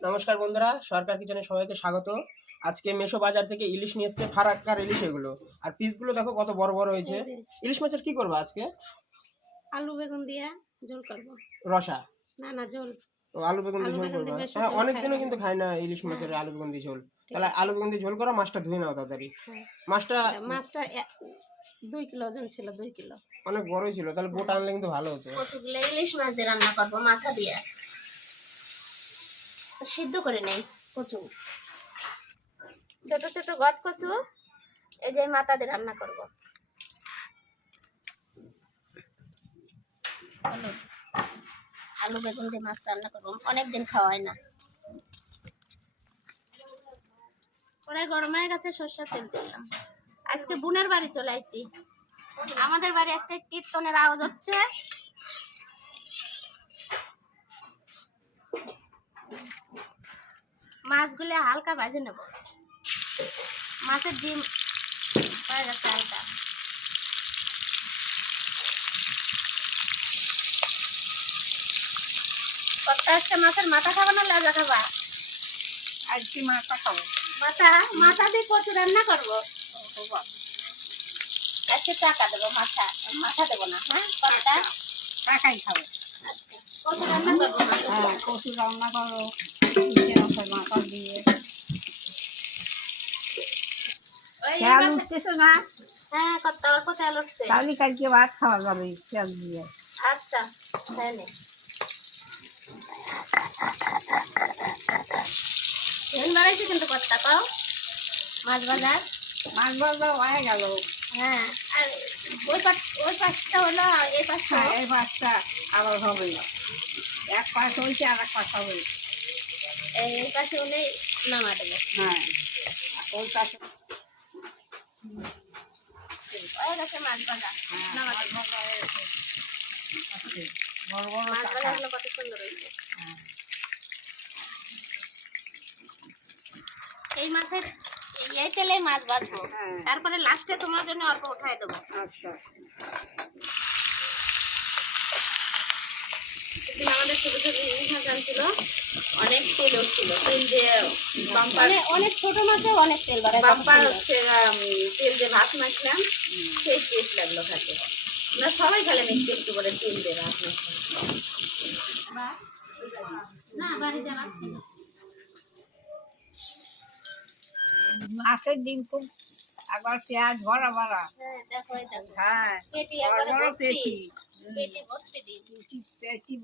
নমস্কার বন্ধুরা সরকার কিচেনে সবাইকে স্বাগত। আজকে মেশো বাজার থেকে ইলিশ নিয়ে এসছে ফারাক্কার ইলিশ এগুলো। আর পিসগুলো দেখো কত বড় বড় হয়েছে। ইলিশ মাছের কি করব আজকে? আলু বেগুন দিয়ে ঝোল করব। রসা? না না ঝোল। ও আলু বেগুন দিয়ে ঝোল করব। হ্যাঁ ঝোল অনেক দিনও কিন্তু খাই না ইলিশ মাছের আলু বেগুন দিয়ে ঝোল। তাহলে আলু বেগুন দিয়ে ঝোল করো মাছটা ধুয়ে নাও তাড়াতাড়ি। হ্যাঁ। মাছটা মাছটা দুই কিলো ওজন ছিল দুই কিলো। অনেক বড়ই ছিল তাহলে গোটা আনলে কিন্তু ভালো হতো। ইলিশ মাছ দিয়ে রান্না করব মাথা দিয়ে। সিদ্ধ করে নেই কচু। ছোট ছোট গট কচু এই যে মাথা দিয়ে রান্না করব। আলু আলু বেগুন দিয়ে মাছ রান্না করব। অনেকদিন খাওয়া হয় না। ওরাই গরম হয়ে গেছে সর্ষের তেল দিলাম। আজকে বোনের বাড়ি চলে আসছি আমাদের বাড়ি আজকে কীর্তনের আওয়াজ হচ্ছে। মাছগুলো হালকা ভাজে নেব। মাছের ডিম হয়ে গেছে হালকা। মাছের মাথা খাব না লেজা খাবা? আজকে মাথা খাব। মাথা মাথা দিয়ে কচু রান্না করব। আজকে টাকা দেবো মাথা মাথা দেবো না হ্যাঁ? কতটা? টাকাই খাব। কচু রান্না করব হ্যাঁ কচু রান্না করো তেল উঠতেছে না? হ্যাঁ কত অল্প তেল উঠছে। তাহলে কালকে ভাত খাওয়া যাবে তেল দিয়ে। আচ্ছা তাহলে। বাড়াইছে কিন্তু মাছ বাজার? মাছ ভাজা হয়ে গেল। হ্যাঁ আর ওই পাশ ওই পাশটা হলো এই পাশটা। হ্যাঁ এই আবার হবে না। এক পাশ হয়েছে আর এক পাশ হবে এই এই পাশে হলে নামা দেবো হ্যাঁ ওই পাশে ওই গেছে মাছ বাজার হ্যাঁ, নামা মাছ দেবো ভাজা হয়ে গেছে। আছে, বড় বড় মাছ টাকা। বাজারগুলো কত সুন্দর হয়েছে হ্যাঁ। এই মাছের এই- এই তেলে মাছ বাঁধবো হ্যাঁ। তারপরে লাস্টে তোমার জন্য অল্প উঠাই দেবো আচ্ছা সেদিন আমাদের ছোট ছোট ইলিশ মাছ আনছিল অনেক তেল উঠছিল তেল দিয়ে বাম্পার অনেক ছোট মাছেও অনেক তেল বাড়ে বাম্পার হচ্ছে তেল দিয়ে ভাত মাখলাম সেই টেস্ট লাগল খেতে। আমরা সবাই খেলাম একটু একটু করে তেল দিয়ে ভাত মাখলাম। না বাড়ি যাওয়া মাছের ডিম খুব আবার পেঁয়াজ ভরা ভরা। হ্যাঁ হ্যাঁ পেটি পেটি পেটি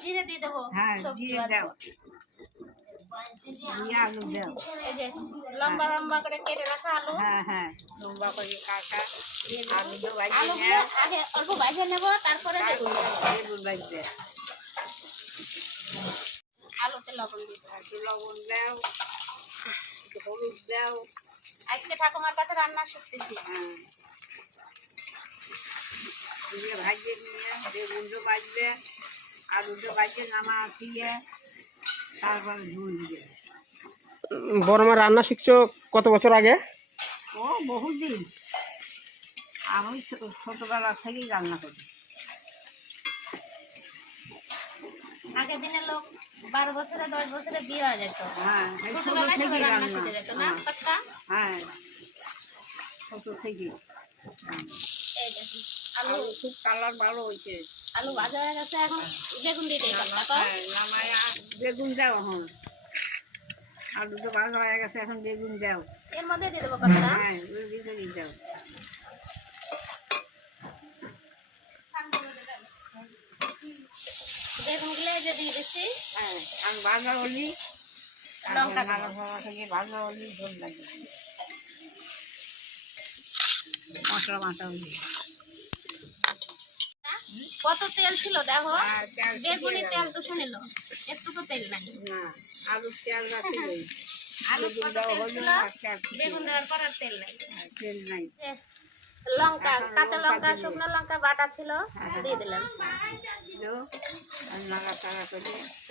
জিরে দিয়ে দেবো হ্যাঁ সবজি দাও। আলু দাও। এই যে লম্বা লম্বা করে কেটে রাখা আলু। হ্যাঁ হ্যাঁ লম্বা করে কাকা আলু তো বাজিয়ে আগে অল্প ভাজে নেব তারপরে বেগুন আলুতে লবণ দিতে লবণ দাও হলুদ দাও। আজকে ঠাকুমার কাছে রান্না শিখতেছি। হ্যাঁ। দিয়ে ভাজিয়ে নিয়ে বেগুনটা বাজবে আলুটা বাজিয়ে নামা দিয়ে তারপর ঝুল দিয়ে বড় মা রান্না শিখছো কত বছর আগে? ও বহুদিন। আমি ছোটবেলা থেকেই রান্না করি। আগের দিনের লোক বারো বছরে দশ বছরে বিয়ে হয়ে যেত। হ্যাঁ এই ছোট ছোটবেলায় রান্না রান্না যেত না হ্যাঁ, পাক্কা? হ্যাঁ ছোট থেকেই। এই দেখুন। আলু। আলু খুব কালার ভালো হয়েছে। আলু ভাজা হয়ে গেছে এখন। বেগুন দিয়ে দিই হ্যাঁ বেগুন দাও এখন। আলুটা ভালো হয়ে গেছে এখন বেগুন দাও। এর মধ্যে দিয়ে দেবো হ্যাঁ দিয়ে দাও। বেগুন এই যে দিয়ে দিচ্ছি। হ্যাঁ আমি ভাজা হলি লঙ্কা দেবো। থেকে ভাজা হলি ঝোল লাগে। মশলা মাথা হলি। কত তেল ছিল দেখো? তেল বেগুনি তেল গেল। দুশো নিল। একটু তো তেল নাই। আলু তেল আলু বেগুন দেওয়ার পর আর তেল নাই। তেল নাই। লঙ্কা কাঁচা লঙ্কা শুকনো লঙ্কা বাটা ছিল হ্যাঁ। দিয়ে দিলাম।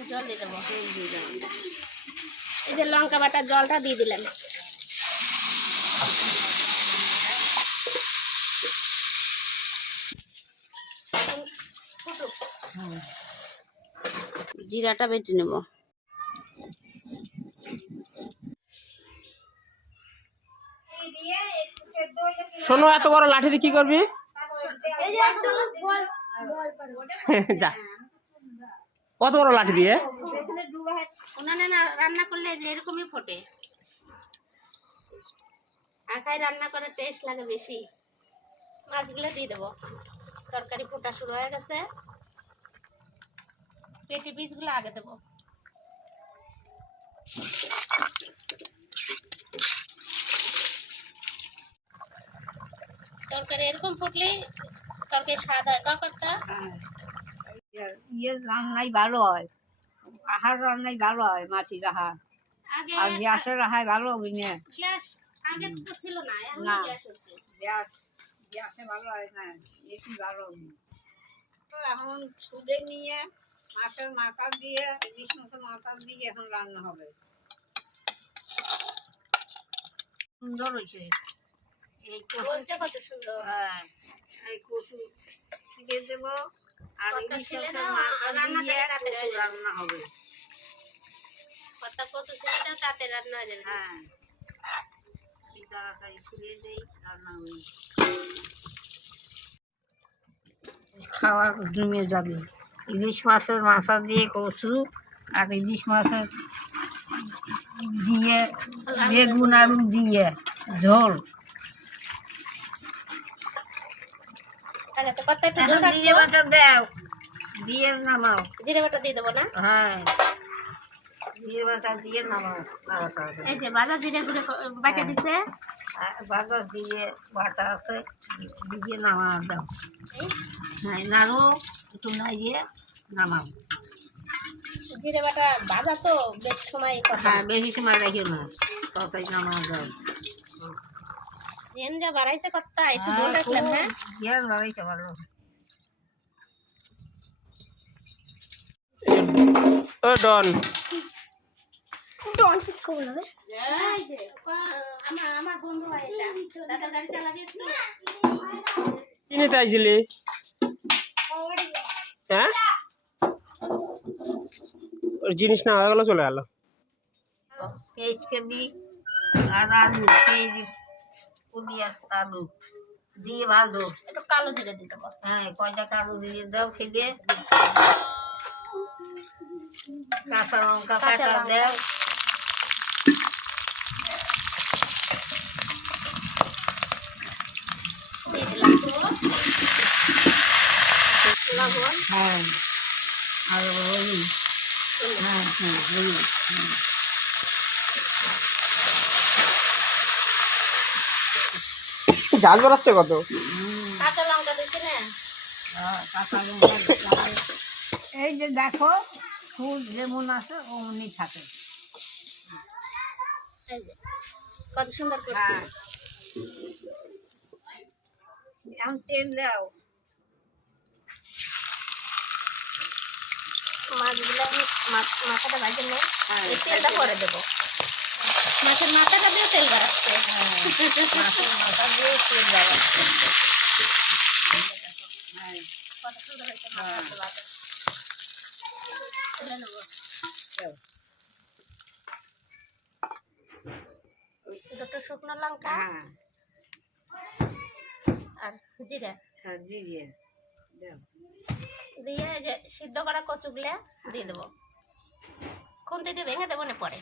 জল দিয়ে দেবো। এই যে লঙ্কা বাটার জলটা দিয়ে দিলাম। জিরাটা বেটে নেব। শোনো এত বড় লাঠি দিয়ে কি করবি? যা কত বড় লাঠি দিয়ে? উনানে না রান্না করলে এরকমই ফোটে। আখায় রান্না করে টেস্ট লাগে বেশি। মাছগুলো দিয়ে দেবো। তরকারি ফোটা শুরু হয়ে গেছে। পেটি পিসগুলো আগে দেবো। তরকারি এরকম ফুটলে তরকারি স্বাদ হয় তরকারটা হ্যাঁ ইয়ে- ইয়ের রান্নাই ভালো হয়। আহার রান্নাই ভালো হয় মাটির আহার। আর গ্যাসের রাহাই ভালো হবে না। গ্যাস আগে তো ছিল না এখন। গ্যাস হচ্ছে। গ্যাস গ্যাসে ভালো হয় না এটি ভালো হবে তো এখন সুদে নিয়ে মাছের মাথা দিয়ে ইলিশ মাছের মাথা দিয়ে এখন রান্না হবে। সুন্দর হয়েছে। এই বলছে কত সুন্দর। হ্যাঁ এই কচু ছিঁড়ে দেবো আর ইলিশ মাছের মাথা রান্না দিয়ে হবে। কত কচু ছেলেটা তাতে রান্না হয়ে যাবে। হ্যাঁ। তাড়াতাড়ি দেই রান্না হয়ে খাওয়া জমে যাবে। ইলিশ মাছের মাথা দিয়ে কচু আর ইলিশ মাছের দিয়ে বেগুন আলু দিয়ে ঝোল। বাটা দাও। দিয়ে নামাও। জিরে বাটা দিয়ে দেবো না? হ্যাঁ। জিরে বাটা দিয়ে নামাও। এই যে বাজা জিরে গুঁড়ো বাটা দিছে। বাজার দিয়ে বাটা আছে দিয়ে নামা দাও হ্যাঁ নাড়ো। একটু নাড়িয়ে নামাও জিরে বাটা বাজা তো বেশ সময় কথা। হ্যাঁ বেশি সময় রাখিও না তরকারি নামাও দাও জেন বাড়াইছে কত একটু ঝোল রাখলাম হ্যাঁ? গ্যাস বাড়াইতে পারো ও ডন। এই যে আমার আমার বন্ধু হয় এটা। গাড়ি চালাবে একটু। কি নিতে আইছিলি হ্যাঁ? ওর জিনিস না হয়ে গেল চলে গেল। আর আলু আলু দিয়ে ভাজো একটু কালো জিরে দিতে পারো হ্যাঁ কয়টা কালু দিয়ে দাও খেলে। কাঁচা লঙ্কা কাঁচা কাটা দাও। দিয়ে দিলাম লবণ হ্যাঁ। আর ওই হ্যাঁ হ্যাঁ ওই হুম। ঝাল বেরোচ্ছে কত? কাঁচা লঙ্কা দিচ্ছি না? হ্যাঁ, কাঁচা লঙ্কা। এই যে দেখো ফুল যেমন আছে অমনি থাকে। এই কত সুন্দর করছি। হ্যাঁ। এখন তেল দাও। মাছগুলো আমি মাছ- মাথাটা ভাজে নেই। হ্যাঁ, এই তেলটা পরে দেবো। মাছের মাথাটা দিয়ে তেল বাড়াচ্ছে। মাছের মাথা দিয়ে তেল হ্যাঁ। কত সুন্দর হয়েছে মাথাটা ভাজা। তুলে নেব। দুটো শুকনো লঙ্কা হ্যাঁ। আর জিরে। হ্যাঁ দিয়ে দাও। দিয়ে যে সিদ্ধ করা কচুগুলো দিয়ে দেবো। খুন্তি দিয়ে ভেঙে দেবো না পরে।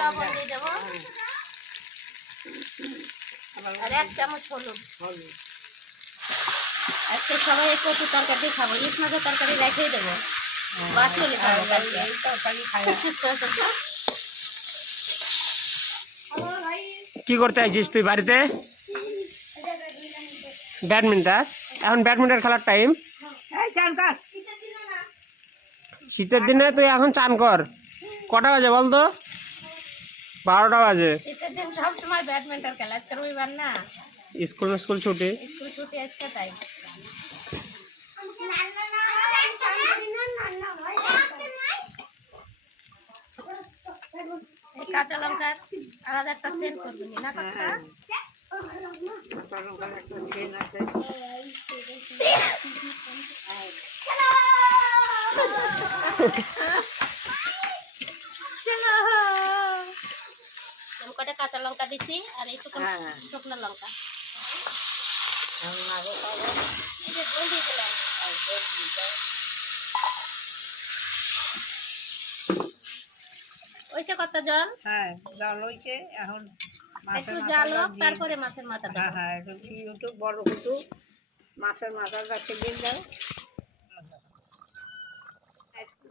লবণ দিয়ে দেবো। আর এক চামচ হলুদ। হলুদ আজকে সবাই কচু তরকারি খাব। মাছের তরকারি রেখেই দেবো। খাব তরকারি কি করতে আইছিস তুই বাড়িতে? ব্যাডমিন্টন। এখন ব্যাডমিন্টন খেলার টাইম এই চান কর। শীতের দিনে তুই এখন চান কর। কটা বাজে বল তো? বারোটা বাজে। স্কুল স্কুল ছুটি। স্কুল ছুটি আজকে তাই। এই কাঁচা লঙ্কার আলাদা একটা সেন্ট করবি না। কাঁচা কাঁচা লঙ্কা দিছি আর হ্যাঁ। শুকনো লঙ্কা এই যে কত জল হ্যাঁ জল হয়েছে এখন একটু মাথাটা জাল হোক তারপরে মাছের মাথা হ্যাঁ হ্যাঁ একটু একটু বড় কুটু মাছের মাথার কাছে দিয়ে। দাও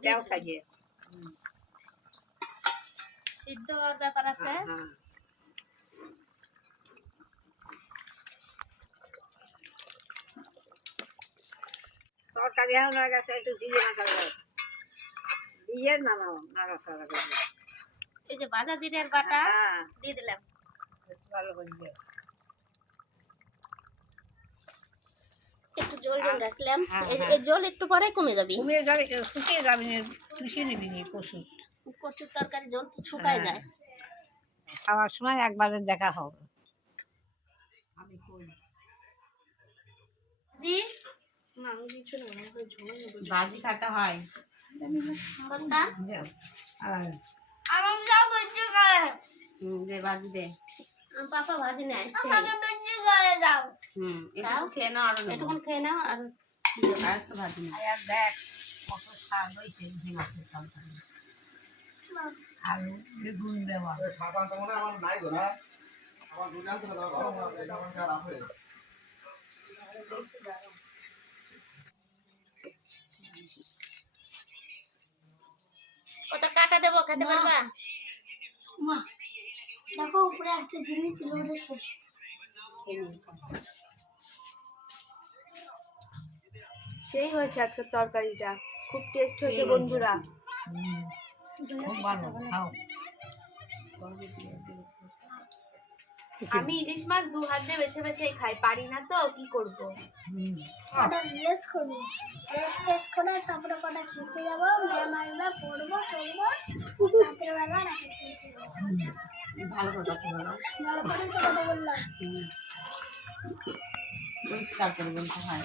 দেও সাজিয়ে সিদ্ধ হওয়ার ব্যাপার আছে? হ্যাঁ তরকারি এখন হয়ে গেছে একটু দিয়ে মাথা দাও দিয়ে নামাও নাড়া এই যে ভাজা জিরের বাটা হ্যাঁ। দিয়ে দিলাম। একটু ভালো একটু জল জল রাখলাম। হ্যাঁ, এই- হ্যাঁ। জল একটু পরে কমে যাবে। শুকিয়ে যাবে না নিবি নি কচু কচুর তরকারি জল তো শুকায় হ্যাঁ। যায়। খাওয়ার সময় একবারে দেখা হবে। বাজি খাতে হয়। দে বাজি দে। পাপা ভাজি নেয় হুম একটু। খেয়ে নাও আরও নেব। খেয়ে নাও আর আর একটু ভাজি না আর দেখ কত স্বাদ হয়েছে ঝিঙাতে তরকারি। আলু বেগুন দেওয়া। কত কাটা দেবো খেতে পারবা? দেখো উপরে একটা জিনিস ছিল ওটা শেষ। সেই হয়েছে আজকের তরকারিটা। খুব টেস্ট হয়েছে বন্ধুরা। হুম, খুব ভালো খাও। আমি ইলিশ মাছ দু হাত দিয়ে বেছে বেছে খাই পারি না তো কি করব? হুম, ওটা রেস্ট করব। রেস্ট টেস্ট করে তারপরে কটা খেতে যাব? ম্যাম আসবে পড়ব করব রাতের বেলা রাতে খেতে যাব ভালো করে কথা বলো। পরিষ্কার করে বলতে হয়।